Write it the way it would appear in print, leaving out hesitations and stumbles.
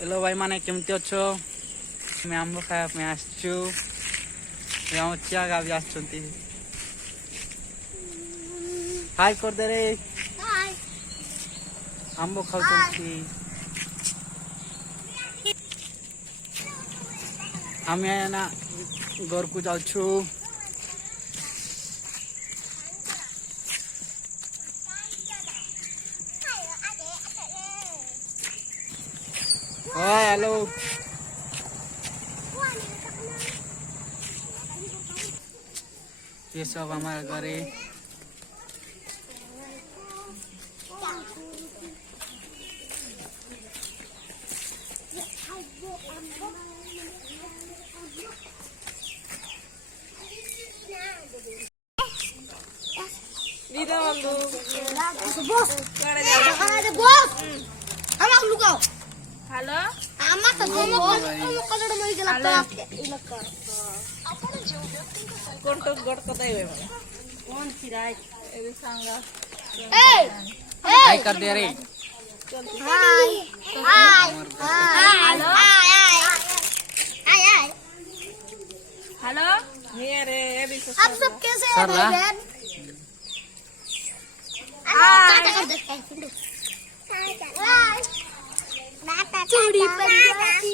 Hello भाई माने केमती अच्छो मैं आंब खाया मैं आसचु चिया का भी आछंती हाय कर दे रे हाय आंब खाउछंती आमे ना घर को जाउछु ओए हेलो ये सब हमारे घरे Dito bন্ধু বস আরে বস আমার লুকাও হ্যালো আমার তো ধমক কথাটা মরে গেল তো ইলাকা কোন তো গড় কথাই হই মানে কোন চিরাই এই সাঙ্গা এই हाय कर दे रे high hi hello hi high high hi hello নিয়ে রে এদিক आप सब कैसे हैं सर भाई ला। बहन हाय चूड़ी पंजाबी